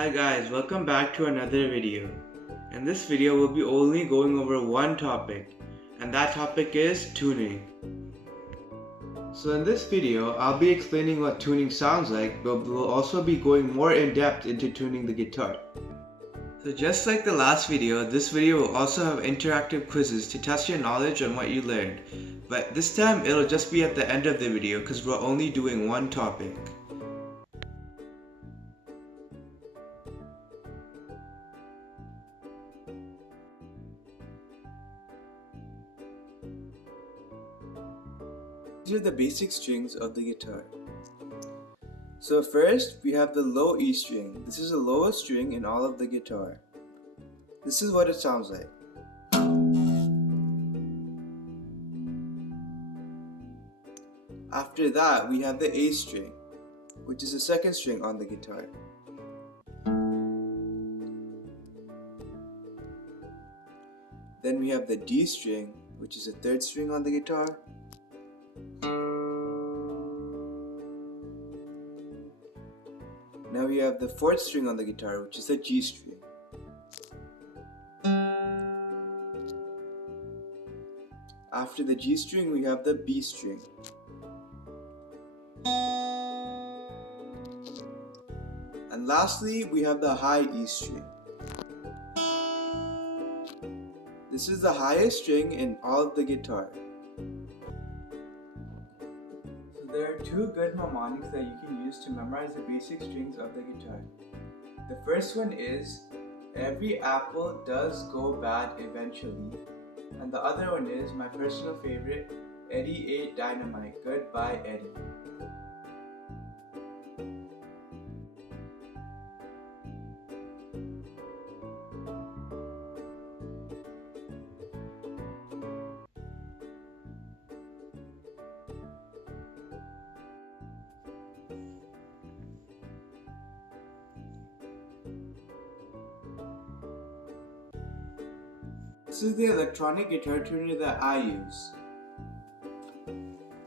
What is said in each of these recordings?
Hi guys, welcome back to another video. In this video we'll be only going over one topic, and that topic is tuning. So in this video I'll be explaining what tuning sounds like, but we'll also be going more in depth into tuning the guitar. So just like the last video, this video will also have interactive quizzes to test your knowledge on what you learned, but this time it'll just be at the end of the video because we're only doing one topic. These are the basic strings of the guitar. So first we have the low E string. This is the lowest string in all of the guitar. This is what it sounds like. After that we have the A string, which is the second string on the guitar. Then we have the D string, which is the third string on the guitar. Now we have the fourth string on the guitar, which is the G string. After the G string, we have the B string. And lastly, we have the high E string. This is the highest string in all of the guitar. There are two good mnemonics that you can use to memorize the basic strings of the guitar. The first one is, every apple does go bad eventually. And the other one is, my personal favorite, Eddie ate dynamite, goodbye Eddie. This is the electronic guitar tuner that I use.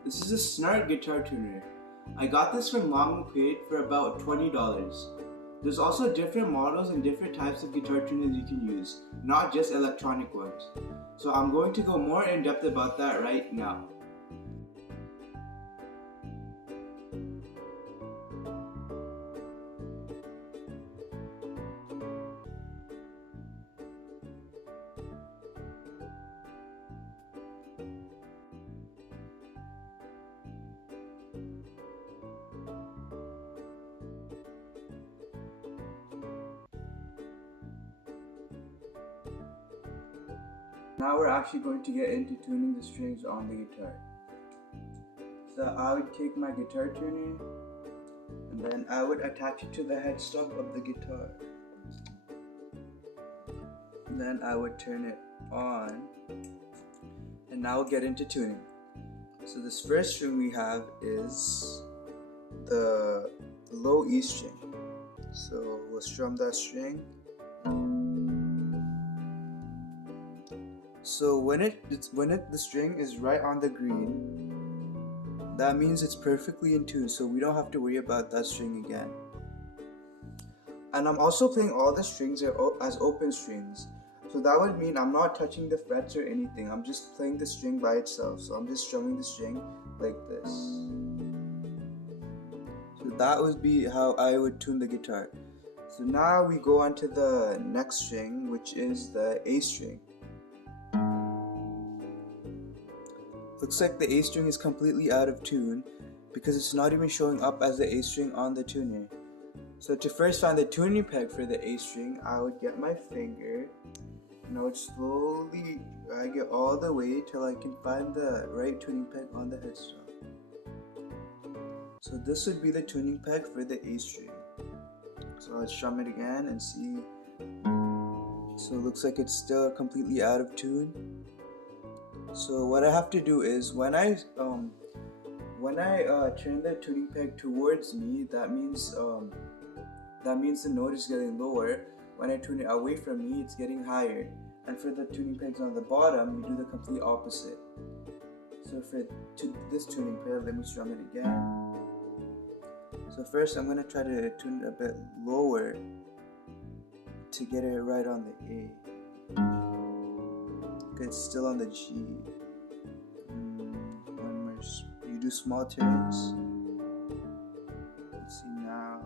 This is a Snart guitar tuner. I got this from Mom and Quaid for about $20. There's also different models and different types of guitar tuners you can use, not just electronic ones. So I'm going to go more in depth about that right now. Now we're actually going to get into tuning the strings on the guitar. So I would take my guitar tuner and then I would attach it to the headstock of the guitar. Then I would turn it on and now we'll get into tuning. So this first string we have is the low E string. So we'll strum that string. So when the string is right on the green, that means it's perfectly in tune, so we don't have to worry about that string again. And I'm also playing all the strings as open strings. So that would mean I'm not touching the frets or anything. I'm just playing the string by itself. So I'm just strumming the string like this. So that would be how I would tune the guitar. So now we go on to the next string, which is the A string. Looks like the A string is completely out of tune because it's not even showing up as the A string on the tuner. So to first find the tuning peg for the A string, I would get my finger and I would slowly drag it all the way till I can find the right tuning peg on the headstock. So this would be the tuning peg for the A string. So I'll strum it again and see. So it looks like it's still completely out of tune. So what I have to do is when I turn the tuning peg towards me, that means the note is getting lower. When I tune it away from me, it's getting higher. And for the tuning pegs on the bottom, we do the complete opposite. So for this tuning peg, let me strum it again. So first I'm going to try to tune it a bit lower to get it right on the A. Okay, it's still on the G. One more. You do small turns. Let's see now.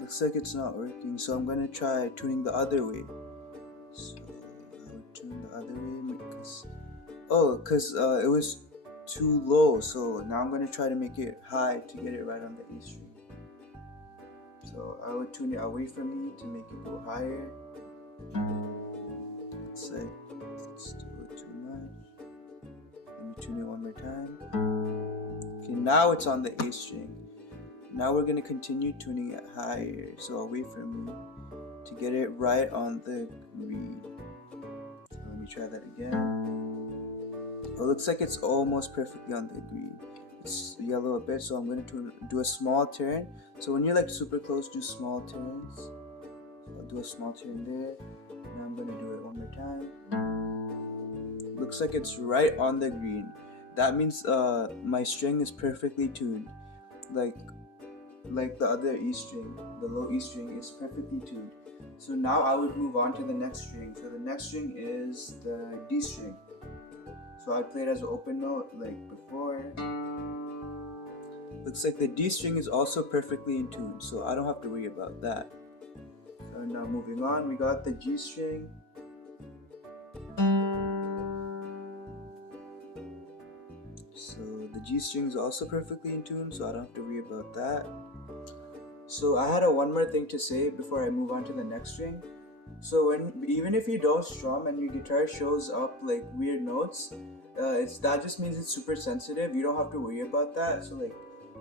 Looks like it's not working, so I'm gonna try tuning the other way. So I would tune the other way because it was too low. So now I'm gonna try to make it high to get it right on the A string. So I would tune it away from me to make it go higher. Looks like it's still too much. Let me tune it one more time. Okay, now it's on the A string. Now we're gonna continue tuning it higher, so away from me, to get it right on the green. So let me try that again. Oh, it looks like it's almost perfectly on the green. It's yellow a bit, so I'm gonna do a small turn. So when you're like super close, do small turns. So I'll do a small turn there. Now I'm gonna do it one more time. Looks like it's right on the green. That means my string is perfectly tuned. Like the other E string, the low E string is perfectly tuned. So now I would move on to the next string. So the next string is the D string. So I'd play it as an open note like before. Looks like the D string is also perfectly in tune, so I don't have to worry about that. So now moving on, we got the G string. So the G string is also perfectly in tune, so I don't have to worry about that. So I had one more thing to say before I move on to the next string. So even if you don't strum and your guitar shows up like weird notes, that just means it's super sensitive. You don't have to worry about that. So like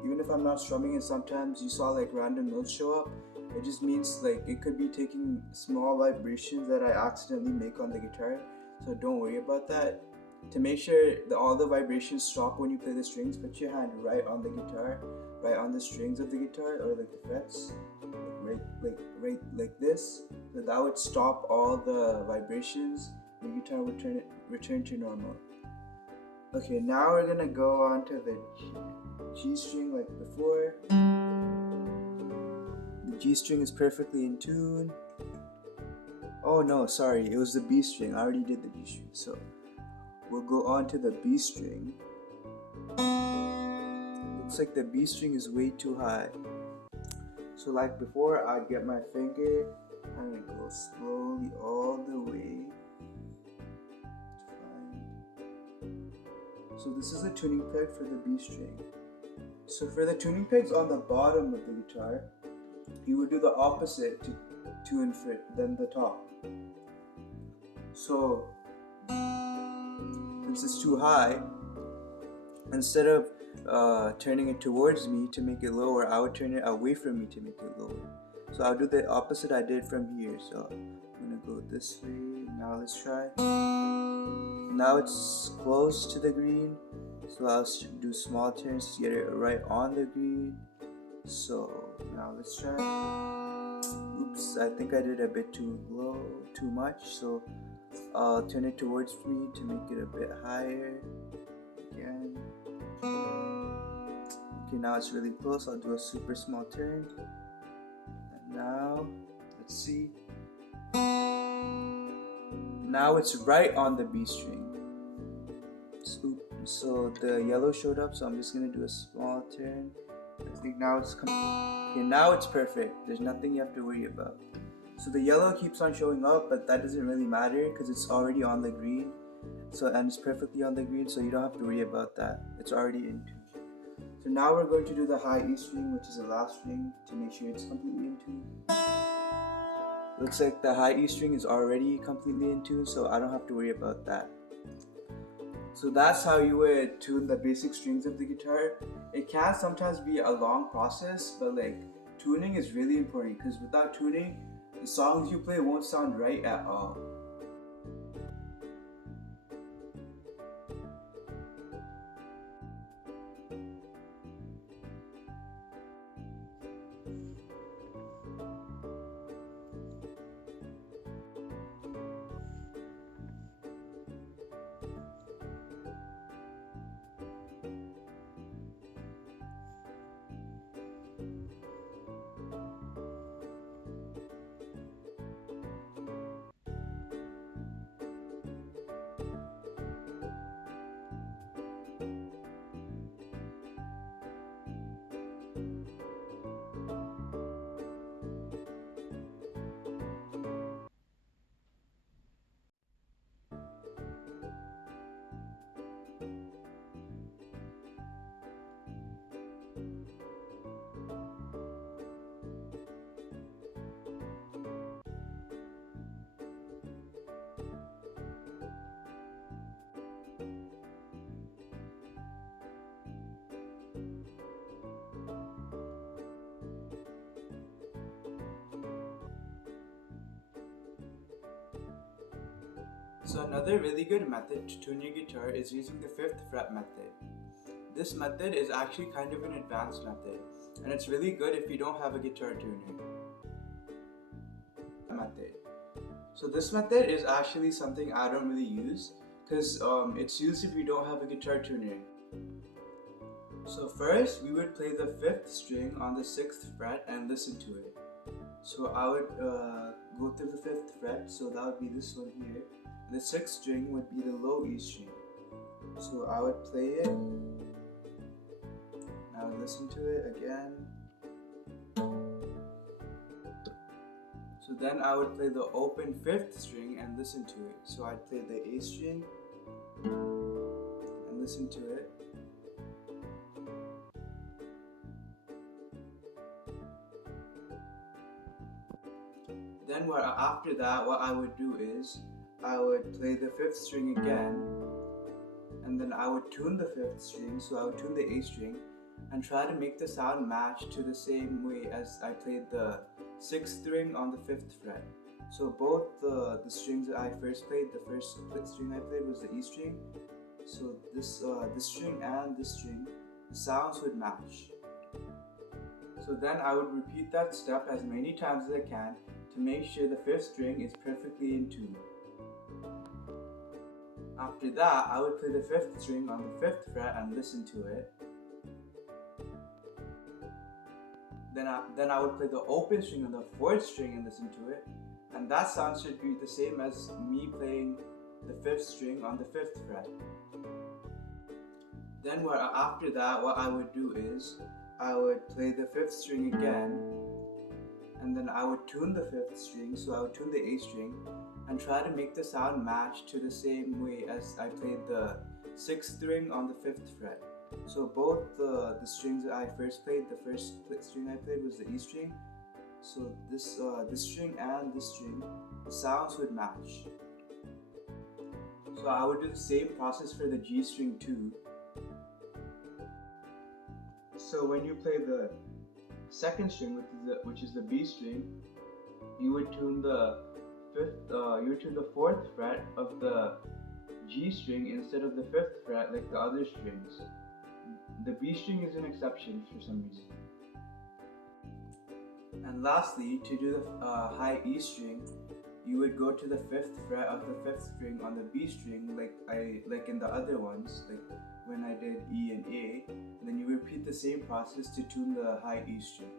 even if I'm not strumming and sometimes you saw like random notes show up, it just means like it could be taking small vibrations that I accidentally make on the guitar. So don't worry about that. To make sure that all the vibrations stop when you play the strings, put your hand right on the guitar, right on the strings of the guitar or like the frets, right like this. So that would stop all the vibrations. The guitar would return to normal. Okay, now we're gonna go on to the G string like before. The G string is perfectly in tune. Oh no, sorry, it was the B string. I already did the G string, so we'll go on to the B string. Looks like the B string is way too high. So like before, I'd get my finger and I'd go slowly all the way to find. So this is the tuning peg for the B string. So for the tuning pegs on the bottom of the guitar, you would do the opposite to tune fit than the top. So since it's too high, instead of turning it towards me to make it lower, I would turn it away from me to make it lower. So I'll do the opposite I did from here. So I'm gonna go this way. Now let's try. Now it's close to the green, so I'll do small turns to get it right on the green. So now let's try. Oops, I think I did a bit too low, too much. So I'll turn it towards me to make it a bit higher again. Okay, now it's really close. I'll do a super small turn. And now, let's see. Now it's right on the B string. So the yellow showed up, so I'm just gonna do a small turn. I think now it's okay, now it's perfect. There's nothing you have to worry about. So the yellow keeps on showing up, but that doesn't really matter because it's already on the green. And it's perfectly on the green, so you don't have to worry about that. It's already in tune. So now we're going to do the high E string, which is the last string, to make sure it's completely in tune. Looks like the high E string is already completely in tune, so I don't have to worry about that. So that's how you would tune the basic strings of the guitar. It can sometimes be a long process, but like tuning is really important because without tuning, the songs you play won't sound right at all. So another really good method to tune your guitar is using the 5th fret method. This method is actually kind of an advanced method, and it's really good if you don't have a guitar tuner. So this method is actually something I don't really use because it's used if you don't have a guitar tuner. So first we would play the 5th string on the 6th fret and listen to it. So I would go through the 5th fret, so that would be this one here. The 6th string would be the low E string. So I would play it, I would listen to it again. So then I would play the open 5th string and listen to it. So I'd play the A string and listen to it. Then after that, what I would do is I would play the 5th string again, and then I would tune the 5th string. So I would tune the A string and try to make the sound match to the same way as I played the 6th string on the 5th fret. So both the strings that I first played, the first string I played was the E string. So this string and this string, the sounds would match. So then I would repeat that step as many times as I can to make sure the 5th string is perfectly in tune. After that, I would play the 5th string on the 5th fret and listen to it. Then I would play the open string on the 4th string and listen to it. And that sound should be the same as me playing the 5th string on the 5th fret. Then after that, what I would do is I would play the 5th string again, and then I would tune the 5th string. So I would tune the A string and try to make the sound match to the same way as I played the 6th string on the 5th fret. So both the strings that I first played, the first string I played was the E string. So this string and this string, the sounds would match. So I would do the same process for the G string too. So when you play the 2nd string, which is the B string, you would tune the 4th fret of the G string instead of the 5th fret like the other strings. The B string is an exception for some reason. And lastly, to do the high E string, you would go to the 5th fret of the 5th string on the B string like in the other ones, like when I did E and A. And then you repeat the same process to tune the high E string.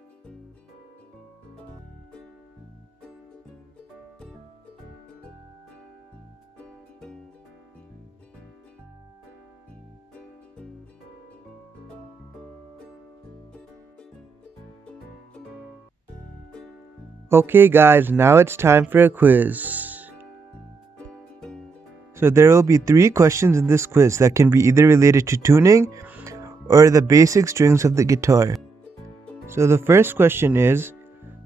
Okay guys, now it's time for a quiz. So there will be 3 questions in this quiz that can be either related to tuning or the basic strings of the guitar. So the first question is,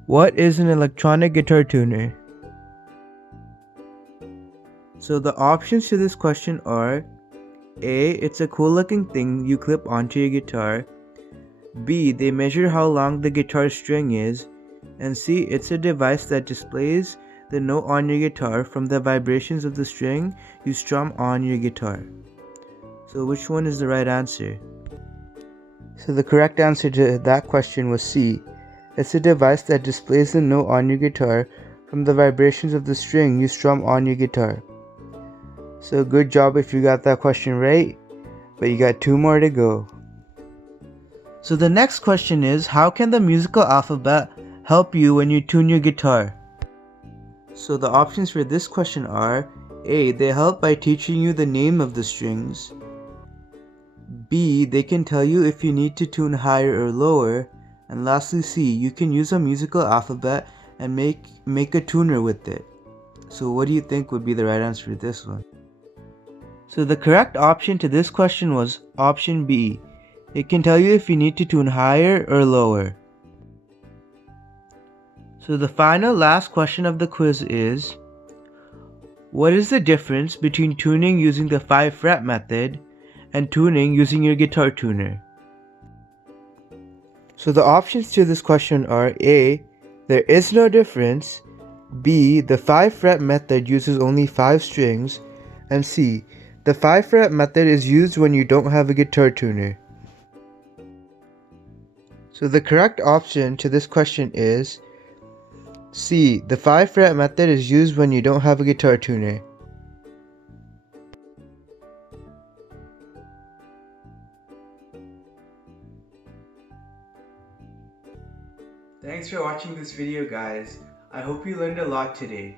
what is an electronic guitar tuner? So the options to this question are: A. It's a cool looking thing you clip onto your guitar. B. They measure how long the guitar string is. And C. It's a device that displays the note on your guitar from the vibrations of the string you strum on your guitar. So which one is the right answer? So the correct answer to that question was C. It's a device that displays the note on your guitar from the vibrations of the string you strum on your guitar. So good job if you got that question right, but you got 2 more to go. So the next question is, how can the musical alphabet help you when you tune your guitar? So the options for this question are: A. They help by teaching you the name of the strings. B. They can tell you if you need to tune higher or lower. And lastly, C. You can use a musical alphabet and make a tuner with it. So what do you think would be the right answer for this one? So the correct option to this question was option B. It can tell you if you need to tune higher or lower. So the final last question of the quiz is, what is the difference between tuning using the 5 fret method and tuning using your guitar tuner? So the options to this question are: A. There is no difference. B. The 5 fret method uses only 5 strings. And C. The 5 fret method is used when you don't have a guitar tuner. So the correct option to this question is C. The 5 fret method is used when you don't have a guitar tuner. Thanks for watching this video, guys. I hope you learned a lot today.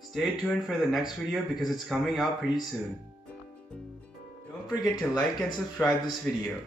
Stay tuned for the next video because it's coming out pretty soon. Don't forget to like and subscribe this video.